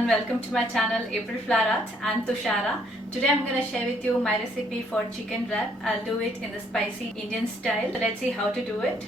everyone, welcome to my channel April Flower Art. I'm Tushara. Today I'm going to share with you my recipe for chicken wrap. I'll do it in the spicy Indian style. So let's see how to do it.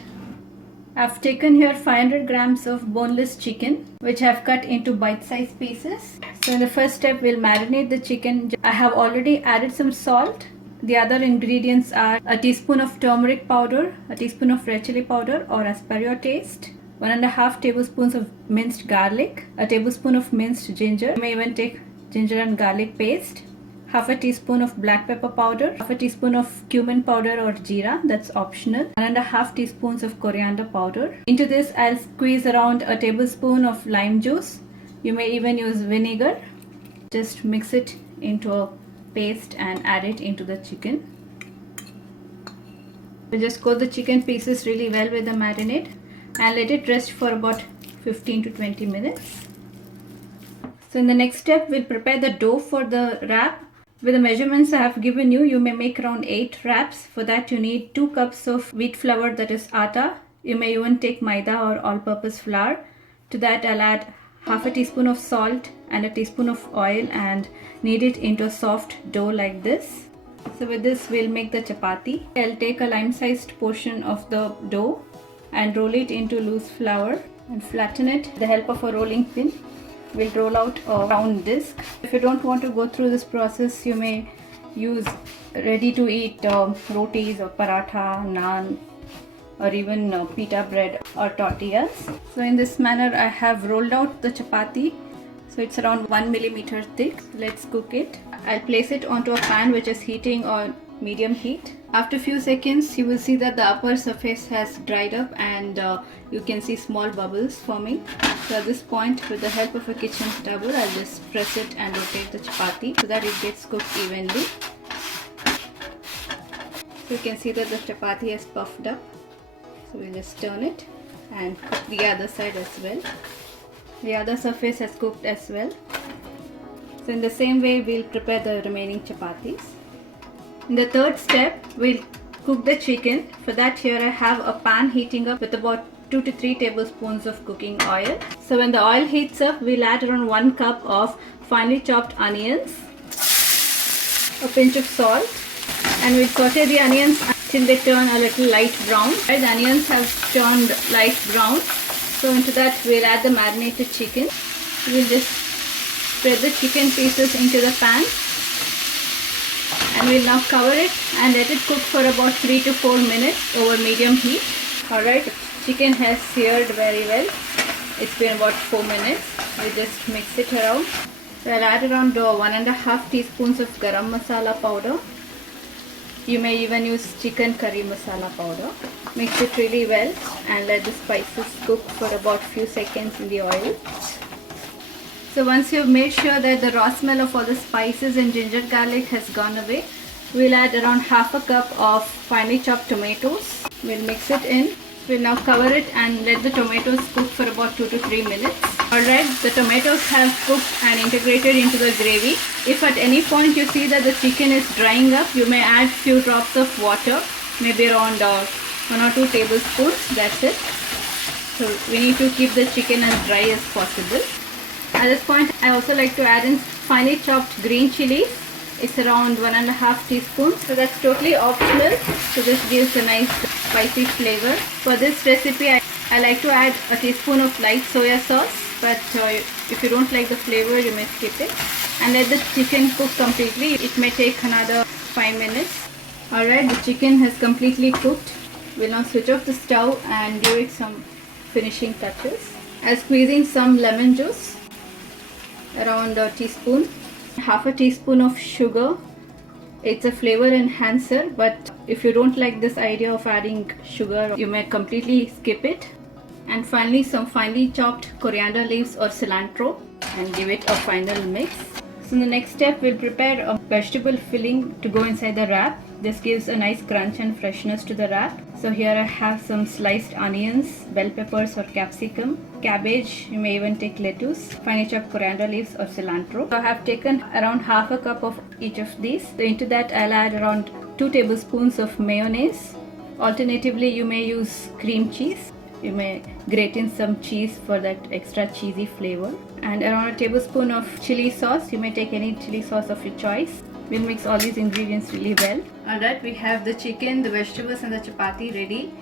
I've taken here 500 grams of boneless chicken which I've cut into bite-sized pieces. So in the first step we'll marinate the chicken. I have already added some salt. The other ingredients are a teaspoon of turmeric powder, a teaspoon of red chili powder or as per your taste, 1.5 tablespoons of minced garlic, a tablespoon of minced ginger. You may even take ginger and garlic paste, half a teaspoon of black pepper powder, half a teaspoon of cumin powder or jeera, that's optional, 1.5 teaspoons of coriander powder. Into this I'll squeeze around a tablespoon of lime juice. You may even use vinegar. Just mix it into a paste and add it into the chicken. So just coat the chicken pieces really well with the marinade and let it rest for about 15 to 20 minutes. So in the next step we'll prepare the dough for the wrap. With the measurements I have given you, you may make around 8 wraps. For that you need 2 cups of wheat flour, that is atta. You may even take maida or all-purpose flour. To that I'll add half a teaspoon of salt and a teaspoon of oil and knead it into a soft dough like this. So with this we'll make the chapati. I'll take a lime-sized portion of the dough and roll it into loose flour and flatten it with the help of a rolling pin. We'll roll out a round disc. If you don't want to go through this process, you may use ready to eat rotis or paratha, naan, or even pita bread or tortillas. So in this manner I have rolled out the chapati. So it's around 1 millimeter thick. Let's cook it. I'll place it onto a pan which is heating on medium heat. After a few seconds you will see that the upper surface has dried up and you can see small bubbles forming. So at this point, with the help of a kitchen towel, I'll just press it and rotate the chapati so that it gets cooked evenly. So you can see that the chapati has puffed up. So we'll just turn it and cook the other side as well. The other surface has cooked as well. So in the same way we'll prepare the remaining chapatis. In the third step we'll cook the chicken. For that here I have a pan heating up with about 2 to 3 tablespoons of cooking oil. So when the oil heats up we'll add around 1 cup of finely chopped onions, a pinch of salt, and we'll saute the onions until they turn a little light brown. The onions have turned light brown. So into that we'll add the marinated chicken. We'll just spread the chicken pieces into the pan and we'll now cover it and let it cook for about 3 to 4 minutes over medium heat. Alright, the chicken has seared very well. It's been about 4 minutes. We'll just mix it around. So I'll add around 1.5 teaspoons of garam masala powder. You may even use chicken curry masala powder. Mix it really well and let the spices cook for about few seconds in the oil. So once you've made sure that the raw smell of all the spices and ginger garlic has gone away, we'll add around half a cup of finely chopped tomatoes. We'll mix it in. We'll now cover it and let the tomatoes cook for about 2 to 3 minutes. Alright, the tomatoes have cooked and integrated into the gravy. If at any point you see that the chicken is drying up, you may add few drops of water, maybe around 1 or 2 tablespoons, that's it. So we need to keep the chicken as dry as possible. At this point I also like to add in finely chopped green chilies. It's around 1.5 teaspoons. So that's totally optional. So this gives a nice spicy flavor. For this recipe I like to add a teaspoon of light soya sauce, but if you don't like the flavor you may skip it. And let the chicken cook completely. It may take another 5 minutes. Alright, the chicken has completely cooked. We'll now switch off the stove and give it some finishing touches. I'm squeezing some lemon juice, around a teaspoon, half a teaspoon of sugar. It's a flavor enhancer, but if you don't like this idea of adding sugar, you may completely skip it. And finally some finely chopped coriander leaves or cilantro and give it a final mix. So in the next step we'll prepare a vegetable filling to go inside the wrap. This gives a nice crunch and freshness to the wrap. So here I have some sliced onions, bell peppers or capsicum, cabbage, you may even take lettuce, finely chopped coriander leaves or cilantro. So I have taken around half a cup of each of these. So into that I'll add around 2 tablespoons of mayonnaise. Alternatively you may use cream cheese. You may grate in some cheese for that extra cheesy flavor, and around a tablespoon of chili sauce. You may take any chili sauce of your choice. We'll mix all these ingredients really well. Alright, we have the chicken, the vegetables and the chapati ready.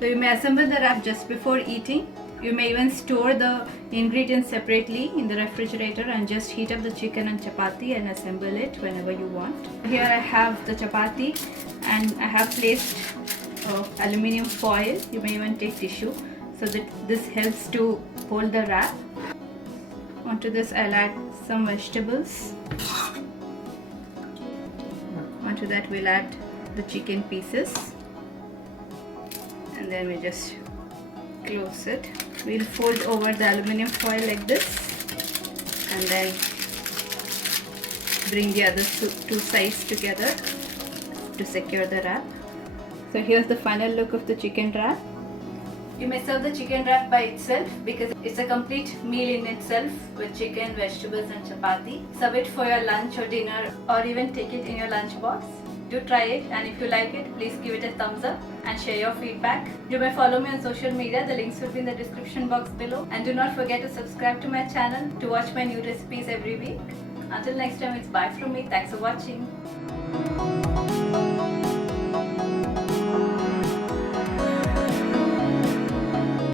So you may assemble the wrap just before eating. You may even store the ingredients separately in the refrigerator and just heat up the chicken and chapati and assemble it whenever you want. Here I have the chapati and I have placed aluminium foil. You may even take tissue so that this helps to hold the wrap. Onto this I'll add some vegetables. Onto that we'll add the chicken pieces, and then we just close it. We'll fold over the aluminium foil like this and then bring the other two sides together to secure the wrap. So here's the final look of the chicken wrap. You may serve the chicken wrap by itself because it's a complete meal in itself with chicken, vegetables and chapati. Serve it for your lunch or dinner, or even take it in your lunch box. Do try it, and if you like it, please give it a thumbs up and share your feedback. You may follow me on social media, the links will be in the description box below. And do not forget to subscribe to my channel to watch my new recipes every week. Until next time, it's bye from me. Thanks for watching.